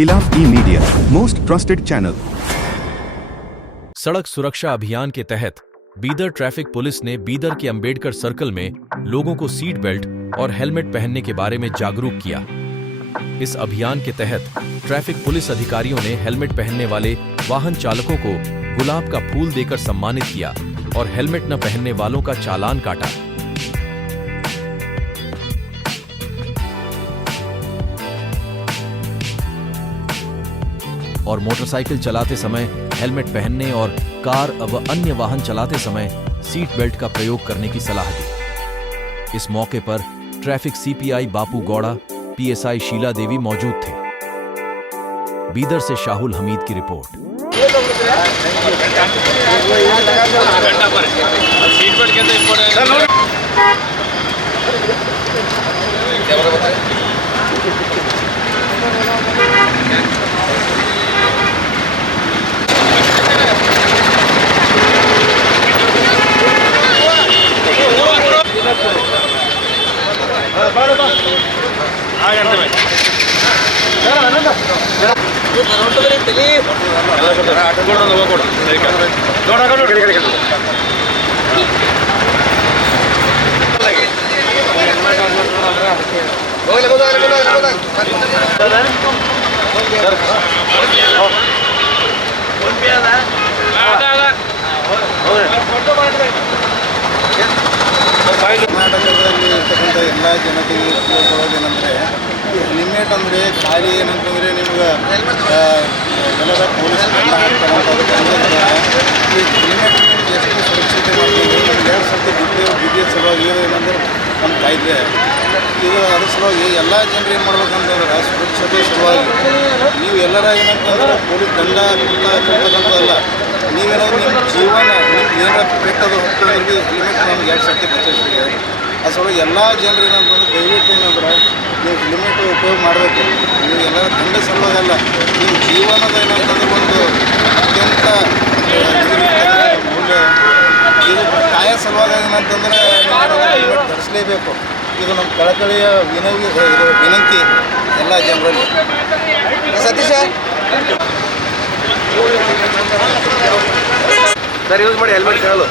इलाफ ई media most trusted channel. सड़क सुरक्षा अभियान के तहत बीदर ट्रैफिक पुलिस ने बीदर के अंबेडकर सर्कल में लोगों को सीट बेल्ट और हेलमेट पहनने के बारे में जागरूक किया। इस अभियान के तहत ट्रैफिक पुलिस अधिकारियों ने हेलमेट पहनने वाले वाहन चालकों को गुलाब का फूल देकर सम्मानित किया और हेलमेट न पहनने वालों का चालान काटा। और मोटरसाइकिल चलाते समय हेलमेट पहनने और कार व अन्य वाहन चलाते समय सीट बेल्ट का प्रयोग करने की सलाह दी। इस मौके पर ट्रैफिक सीपीआई बापू गौड़ा, पीएसआई शीला देवी मौजूद थे। बीदर से शाहुल हमीद की रिपोर्ट। ಕರ್ನಾಟಕದಲ್ಲಿ ಇರ್ತಕ್ಕಂಥ ಎಲ್ಲ ಜನತೆಗೆ ತಿಳ್ಕೊಳ್ಳೋದೇನೆಂದರೆ ಹೆಲ್ಮೆಟ್ ಅಂದರೆ ಖಾಲಿ ಏನಂತಂದರೆ ನಿಮ್ಗೆ ಎಲ್ಲರ ಪೊಲೀಸ್ ದಂಡ ಹಾಕ್ತಾರಂತ ಈ ಹೆಲ್ಮೆಟ್ ನಿಮ್ಗೆ ಎಷ್ಟು ಸುರಕ್ಷತೆ ಮಾಡ್ತೀವಿ ನಮ್ಗೆ 2 ಸರ್ತಿ ಬಿದ್ದ ಸಲುವಾಗಿ ಏನಂದ್ರೆ ನಮ್ಮ ಕಾಯ್ದೆ ಇದು ಅದ್ರ ಸಲುವಾಗಿ ಎಲ್ಲ ಜನರು ಏನು ಮಾಡ್ಬೇಕಂತಂದ್ರೆ ಸುರಕ್ಷತೆ ಸಲುವಾಗಿ ನೀವು ಎಲ್ಲರ ಏನಂತಂದ್ರೆ ಪೊಲೀಸ್ ದಂಡ ಕೊಡ್ತಕ್ಕಂಥದ್ದಲ್ಲ, ನೀವೇನಾದ್ರು ನಿಮ್ಮ ಜೀವನ ನಿಮ್ಗೆ ಏನಾರ ಪೆಟ್ಟದು ಹೋಗ್ತಂದ್ರೆ ಹೆಲ್ಮೆಟ್ ನಮ್ಗೆ 2 ಸರ್ತಿ ಬಚಾಯಿಸ್ತೀವಿ. ಅದ್ರ ಸಲುವಾಗಿ ಎಲ್ಲ ಜನರು ಏನಂತಂದ್ರೆ ದಯವಿಟ್ಟು ಏನಂದ್ರೆ ನೀವು ಹೆಲ್ಮೆಟ್ ಉಪಯೋಗ ಮಾಡಬೇಕು. ನೀವು ಎಲ್ಲರ ದಂಡ ಸಲುವಾಗಲ್ಲ, ನೀವು ಜೀವನದ ಏನಂತಂದ್ರೆ ಒಂದು ಅತ್ಯಂತ ಮೂಲ್ಯ ಇದು ಕಾಯ ಸಲುವಾಗಿ ಏನಂತಂದ್ರೆ ಹೆಲ್ಮೆಟ್ ಧರಿಸಲೇಬೇಕು. ಇದು ನಮ್ಮ ಕಳಕಳಿಯ ವಿನಂತಿ ಎಲ್ಲ ಜನರಲ್ಲಿ. ಸತೀಶ ಸರ್ ಯೂಸ್ ಮಾಡಿ ಹೆಲ್ಮೆಟ್ ಹೇಳು.